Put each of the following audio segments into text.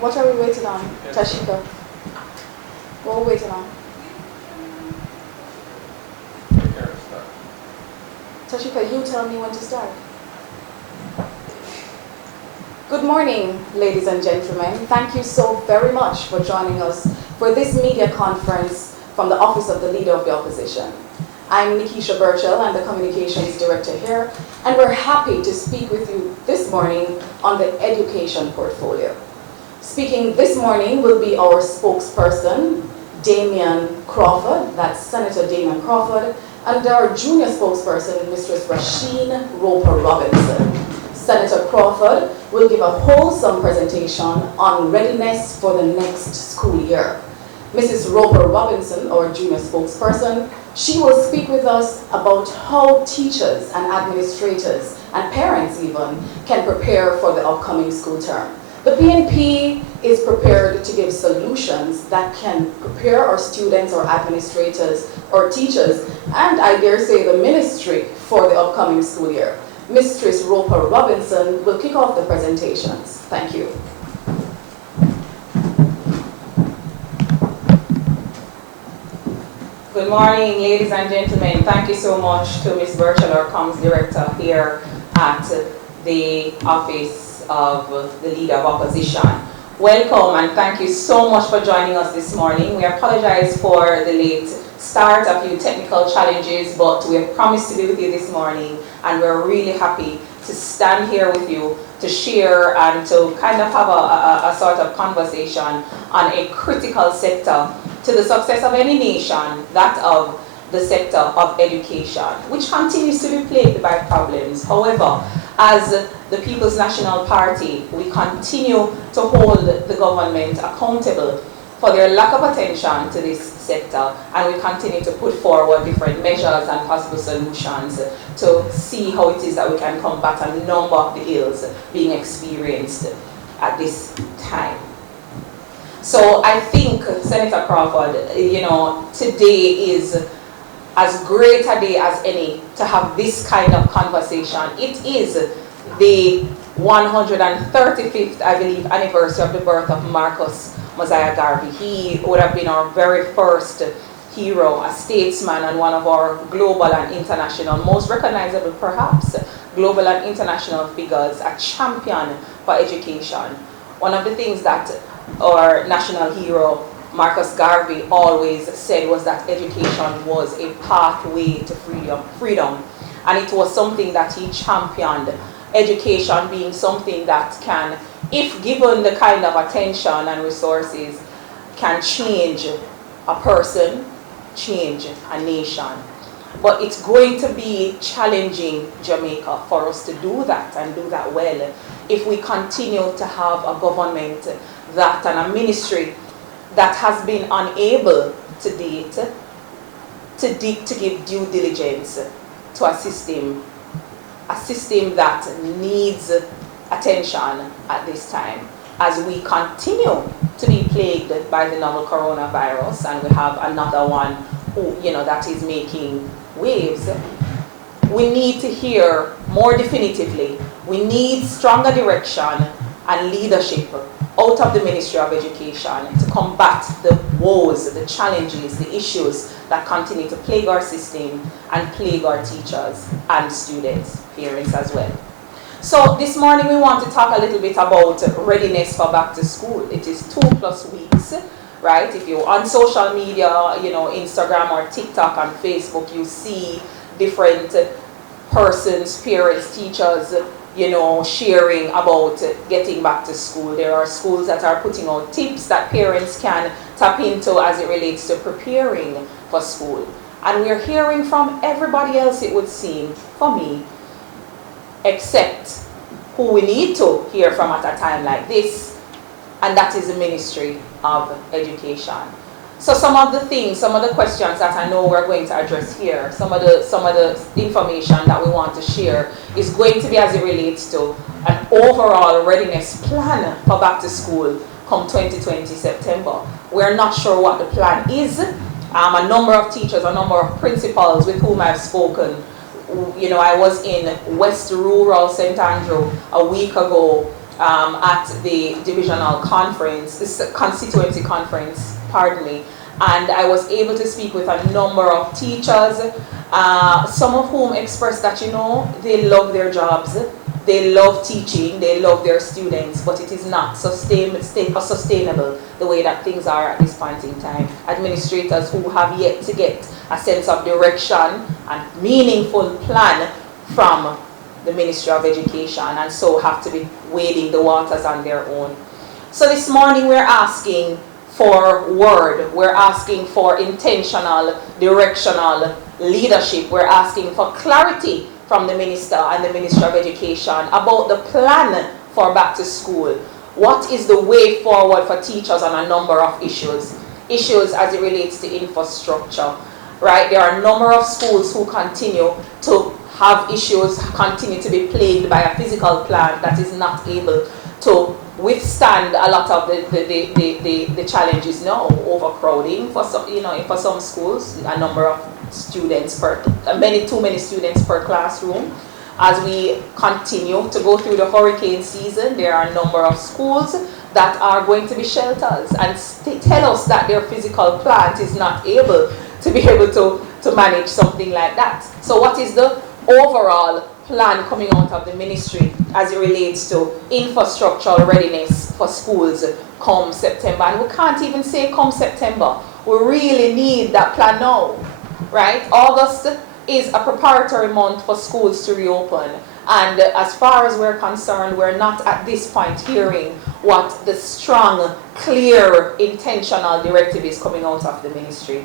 What are we waiting on, Tashika? What are we waiting on? Tashika, you tell me when to start. Good morning, ladies and gentlemen. Thank you so very much for joining us for this media conference from the Office of the Leader of the Opposition. I'm Nikisha Burchell, I'm the Communications Director here, and we're happy to speak with you this morning on the education portfolio. Speaking this morning will be our spokesperson, Damian Crawford, that's Senator Damian Crawford, and our junior spokesperson, Mistress Rasheen Roper-Robinson. Senator Crawford will give a wholesome presentation on readiness for the next school year. Mrs. Roper-Robinson, our junior spokesperson, she will speak with us about how teachers and administrators and parents even can prepare for the upcoming school term. The PNP is prepared to give solutions that can prepare our students or administrators or teachers, and I dare say the ministry, for the upcoming school year. Mistress Roper-Robinson will kick off the presentations. Thank you. Good morning, ladies and gentlemen. Thank you so much to Ms. Burchell, our Comms Director here at the Office of the Leader of Opposition. Welcome and thank you so much for joining us this morning. We apologize for the late start, a few technical challenges, but we have promised to be with you this morning, and we're really happy to stand here with you to share and to kind of have a sort of conversation on a critical sector to the success of any nation, that of the sector of education, which continues to be plagued by problems. However, as the People's National Party, we continue to hold the government accountable for their lack of attention to this sector, and we continue to put forward different measures and possible solutions to see how it is that we can combat a number of the ills being experienced at this time. So I think, Senator Crawford, today is as great a day as any to have this kind of conversation. It is the 135th, I believe, anniversary of the birth of Marcus Mosiah Garvey. He would have been our very first hero, a statesman, and one of our global and international, most recognizable perhaps, global and international figures, a champion for education. One of the things that our national hero, Marcus Garvey, always said was that education was a pathway to freedom. And it was something that he championed, education being something that can, if given the kind of attention and resources, can change a person, change a nation. But it's going to be challenging Jamaica for us to do that and do that well if we continue to have a government that and a ministry that has been unable to date to give due diligence to a system that needs attention at this time, as we continue to be plagued by the novel coronavirus, and we have another one that is making waves. We need to hear more definitively. We need stronger direction and leadership out of the Ministry of Education to combat the woes, the challenges, the issues that continue to plague our system and plague our teachers and students, parents as well. So this morning we want to talk a little bit about readiness for back to school. It is 2+ weeks, right? If you're on social media, Instagram or TikTok and Facebook, you see different persons, parents, teachers, sharing about getting back to school. There are schools that are putting out tips that parents can tap into as it relates to preparing for school. And we're hearing from everybody else, it would seem, for me, except who we need to hear from at a time like this, and that is the Ministry of Education. So some of the questions that I know we're going to address here, some of the information that we want to share is going to be as it relates to an overall readiness plan for back to school come 2020 September. We're not sure what the plan is. A number of teachers, a number of principals with whom I've spoken, I was in West Rural St. Andrew a week ago, at the divisional conference, this constituency conference, pardon me, and I was able to speak with a number of teachers, some of whom expressed that, they love their jobs, they love teaching, they love their students, but it is not sustainable the way that things are at this point in time. Administrators who have yet to get a sense of direction and meaningful plan from the Ministry of Education, and so have to be wading the waters on their own. So this morning we're asking for word, we're asking for intentional, directional leadership, we're asking for clarity from the Minister and the Ministry of Education about the plan for back to school. What is the way forward for teachers on a number of issues? Issues as it relates to infrastructure, right? There are a number of schools who continue to have issues, continue to be plagued by a physical plant that is not able to withstand a lot of the challenges now. Overcrowding for some, for some schools, a number of students too many students per classroom. As we continue to go through the hurricane season, there are a number of schools that are going to be shelters and tell us that their physical plant is not able to be able to manage something like that. So what is the overall plan coming out of the ministry as it relates to infrastructural readiness for schools come September? And we can't even say come September. We really need that plan now, right? August is a preparatory month for schools to reopen. And as far as we're concerned, we're not at this point hearing what the strong, clear, intentional directive is coming out of the ministry.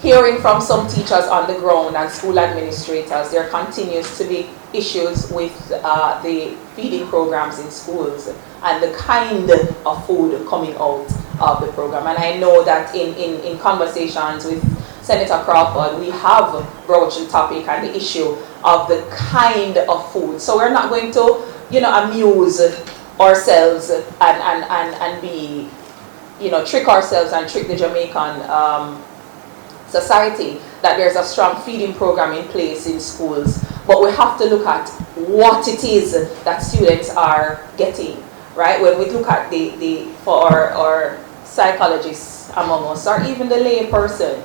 Hearing from some teachers on the ground and school administrators, there continues to be issues with the feeding programs in schools and the kind of food coming out of the program. And I know that in conversations with Senator Crawford, we have broached the topic and the issue of the kind of food. So we're not going to, amuse ourselves and be, trick ourselves and trick the Jamaican society that there's a strong feeding program in place in schools, but we have to look at what it is that students are getting, right? When we look at for our psychologists among us, or even the lay person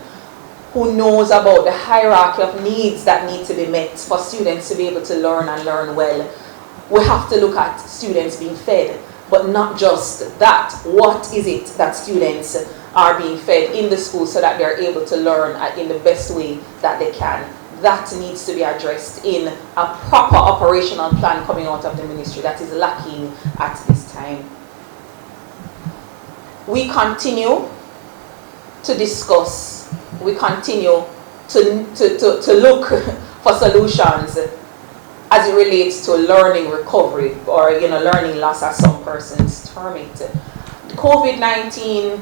who knows about the hierarchy of needs that need to be met for students to be able to learn and learn well, we have to look at students being fed, but not just that. What is it that students are being fed in the school so that they're able to learn in the best way that they can? That needs to be addressed in a proper operational plan coming out of the ministry that is lacking at this time. We continue to discuss, we continue to look for solutions as it relates to learning recovery, or learning loss, as some persons term it. The COVID-19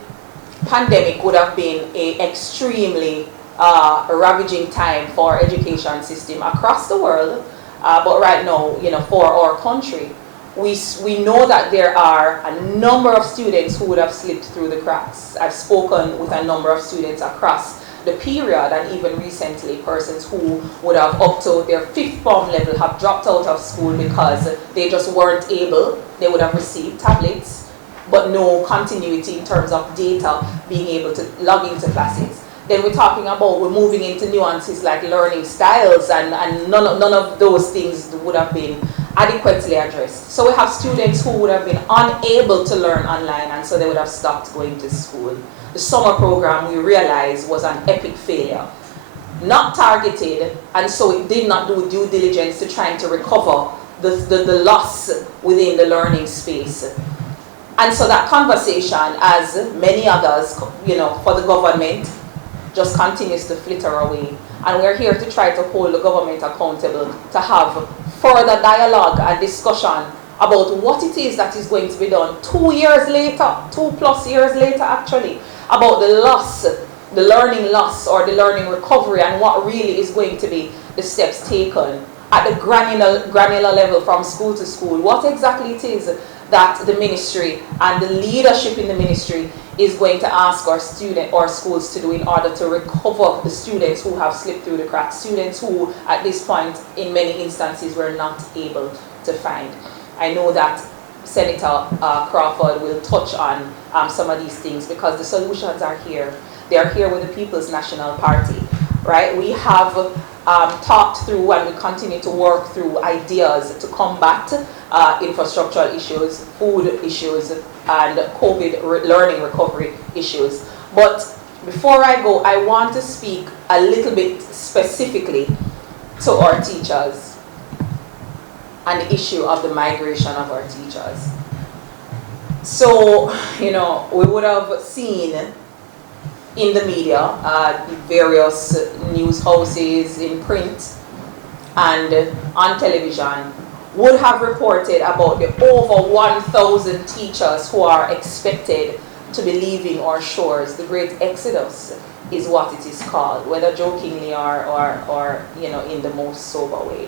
pandemic would have been an extremely ravaging time for education system across the world, but right now, for our country, we know that there are a number of students who would have slipped through the cracks. I've spoken with a number of students across the period, and even recently, persons who would have up to their 5th form level have dropped out of school because they just weren't able. They would have received tablets, but no continuity in terms of data being able to log into classes. Then we're talking about, we're moving into nuances like learning styles, and none of those things would have been adequately addressed. So we have students who would have been unable to learn online, and so they would have stopped going to school. The summer program, we realized, was an epic failure. Not targeted, and so it did not do due diligence to trying to recover the loss within the learning space. And so that conversation, as many others, for the government, just continues to flitter away. And we're here to try to hold the government accountable, to have further dialogue and discussion about what it is that is going to be done 2 years later, 2+ years later actually, about the loss, the learning loss or the learning recovery, and what really is going to be the steps taken at the granular level from school to school. What exactly it is that the ministry and the leadership in the ministry is going to ask our schools to do in order to recover the students who have slipped through the cracks, students who at this point in many instances were not able to find. I know that Senator Crawford will touch on some of these things, because the solutions are here. They are here with the People's National Party, right? We have talked through and we continue to work through ideas to combat infrastructural issues, food issues, and COVID learning recovery issues. But before I go, I want to speak a little bit specifically to our teachers and the issue of the migration of our teachers. So, you know, we would have seen in the media, various news houses in print and on television would have reported about the over 1,000 teachers who are expected to be leaving our shores. The Great Exodus is what it is called, whether jokingly or you know, in the most sober way.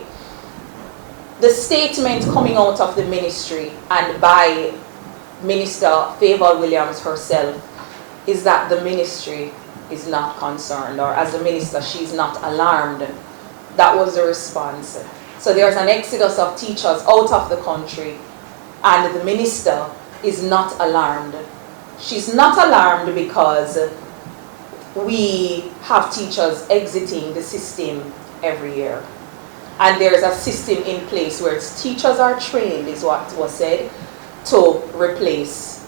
The statement coming out of the ministry and by Minister Favour Williams herself is that the ministry is not concerned, or as the minister, she's not alarmed. That was the response. So there's an exodus of teachers out of the country, and the minister is not alarmed. She's not alarmed because we have teachers exiting the system every year. And there's a system in place where teachers are trained, is what was said, to replace